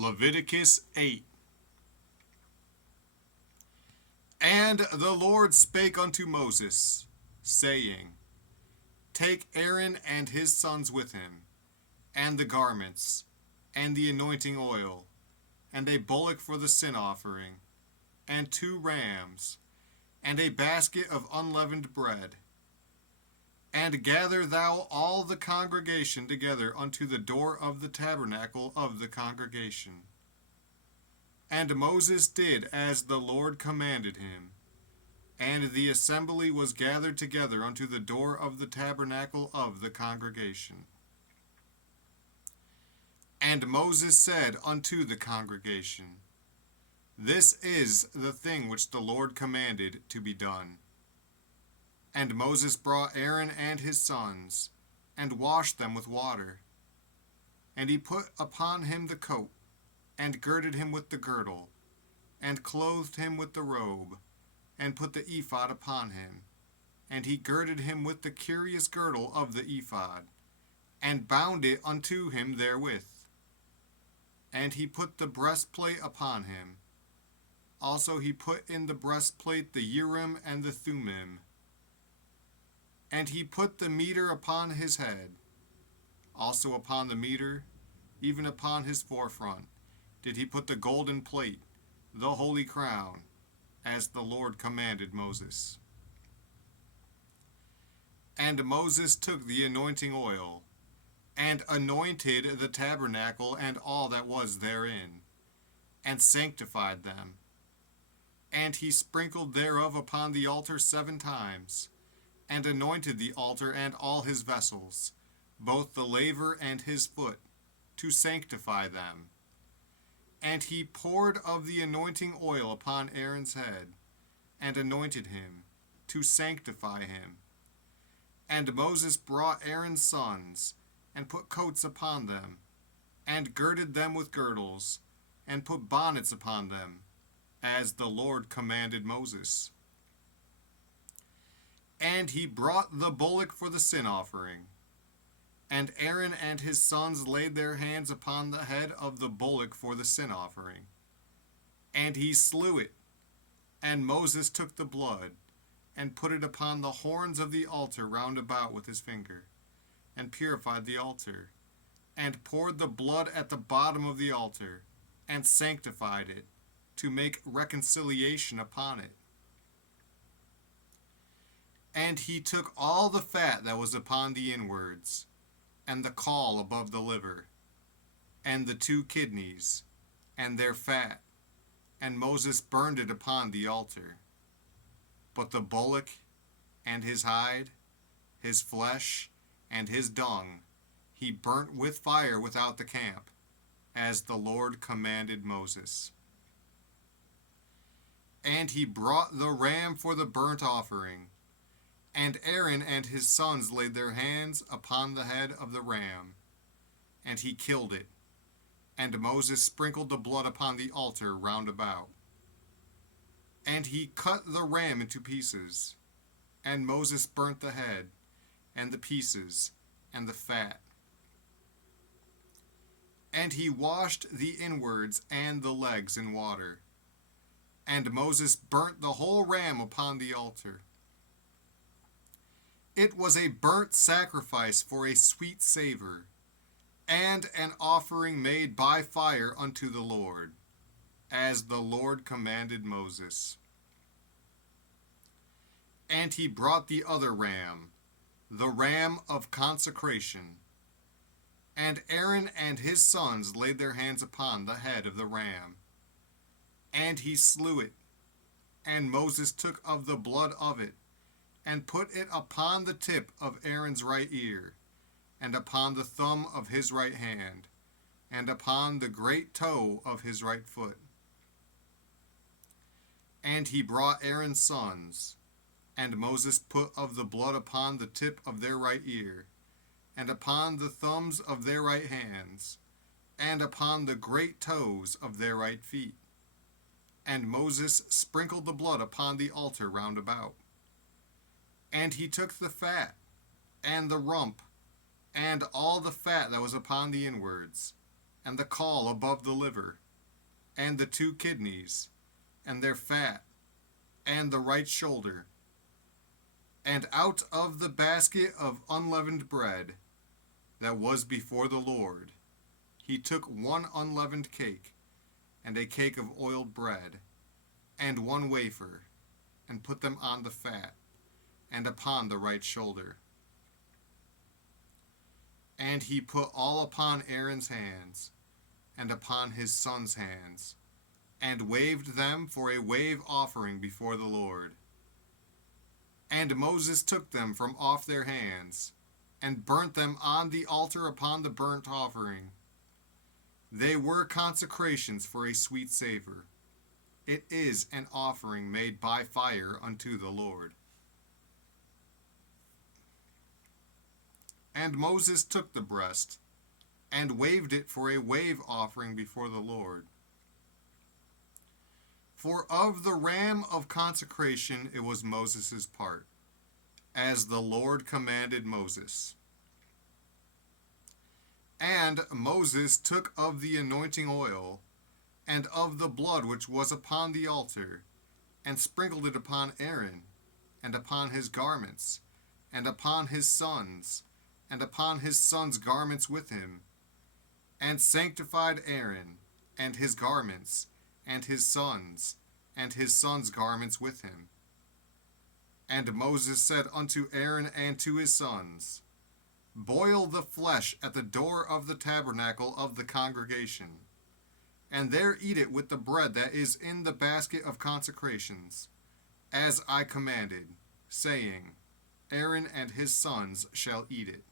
Leviticus 8. And the Lord spake unto Moses, saying, Take Aaron and his sons with him, and the garments, and the anointing oil, and a bullock for the sin offering, and 2 rams, and a basket of unleavened bread. And gather thou all the congregation together unto the door of the tabernacle of the congregation. And Moses did as the Lord commanded him. And the assembly was gathered together unto the door of the tabernacle of the congregation. And Moses said unto the congregation, This is the thing which the Lord commanded to be done. And Moses brought Aaron and his sons, and washed them with water. And he put upon him the coat, and girded him with the girdle, and clothed him with the robe, and put the ephod upon him. And he girded him with the curious girdle of the ephod, and bound it unto him therewith. And he put the breastplate upon him. Also he put in the breastplate the Urim and the Thummim. And he put the mitre upon his head. Also upon the mitre, even upon his forefront, did he put the golden plate, the holy crown, as the Lord commanded Moses. And Moses took the anointing oil, and anointed the tabernacle and all that was therein, and sanctified them. And he sprinkled thereof upon the altar 7 times, and anointed the altar and all his vessels, both the laver and his foot, to sanctify them. And he poured of the anointing oil upon Aaron's head, and anointed him, to sanctify him. And Moses brought Aaron's sons, and put coats upon them, and girded them with girdles, and put bonnets upon them, as the Lord commanded Moses. And he brought the bullock for the sin offering. And Aaron and his sons laid their hands upon the head of the bullock for the sin offering. And he slew it. And Moses took the blood, and put it upon the horns of the altar round about with his finger, and purified the altar, and poured the blood at the bottom of the altar, and sanctified it, to make reconciliation upon it. And he took all the fat that was upon the inwards, and the caul above the liver, and the 2 kidneys, and their fat, and Moses burned it upon the altar. But the bullock, and his hide, his flesh, and his dung, he burnt with fire without the camp, as the Lord commanded Moses. And he brought the ram for the burnt offering. And Aaron and his sons laid their hands upon the head of the ram, and he killed it. And Moses sprinkled the blood upon the altar round about. And he cut the ram into pieces, and Moses burnt the head, and the pieces, and the fat. And he washed the inwards and the legs in water. And Moses burnt the whole ram upon the altar. It was a burnt sacrifice for a sweet savor, and an offering made by fire unto the Lord, as the Lord commanded Moses. And he brought the other ram, the ram of consecration. And Aaron and his sons laid their hands upon the head of the ram. And he slew it, and Moses took of the blood of it, and put it upon the tip of Aaron's right ear, and upon the thumb of his right hand, and upon the great toe of his right foot. And he brought Aaron's sons, and Moses put of the blood upon the tip of their right ear, and upon the thumbs of their right hands, and upon the great toes of their right feet. And Moses sprinkled the blood upon the altar round about. And he took the fat, and the rump, and all the fat that was upon the inwards, and the caul above the liver, and the 2 kidneys, and their fat, and the right shoulder. And out of the basket of unleavened bread that was before the Lord, he took 1 unleavened cake, and a cake of oiled bread, and 1 wafer, and put them on the fat, and upon the right shoulder. And he put all upon Aaron's hands, and upon his sons' hands, and waved them for a wave offering before the Lord. And Moses took them from off their hands, and burnt them on the altar upon the burnt offering. They were consecrations for a sweet savor. It is an offering made by fire unto the Lord. And Moses took the breast, and waved it for a wave offering before the Lord. For of the ram of consecration it was Moses' part, as the Lord commanded Moses. And Moses took of the anointing oil, and of the blood which was upon the altar, and sprinkled it upon Aaron, and upon his garments, and upon his sons, and upon his sons' garments with him, and sanctified Aaron, and his garments, and his sons' garments with him. And Moses said unto Aaron and to his sons, Boil the flesh at the door of the tabernacle of the congregation, and there eat it with the bread that is in the basket of consecrations, as I commanded, saying, Aaron and his sons shall eat it.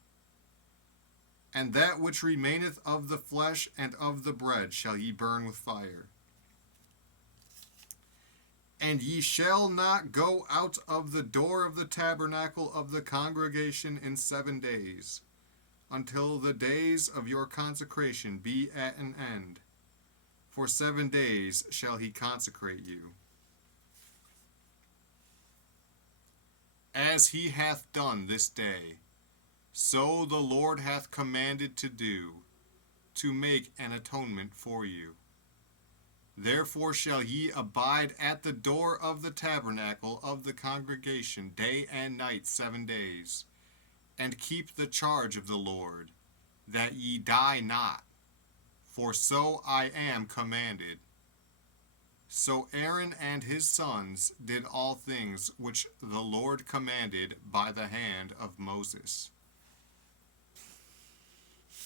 And that which remaineth of the flesh and of the bread shall ye burn with fire. And ye shall not go out of the door of the tabernacle of the congregation in 7 days, until the days of your consecration be at an end. For 7 days shall he consecrate you. As he hath done this day, so the Lord hath commanded to do, to make an atonement for you. Therefore shall ye abide at the door of the tabernacle of the congregation day and night 7 days, and keep the charge of the Lord, that ye die not, for so I am commanded. So Aaron and his sons did all things which the Lord commanded by the hand of Moses.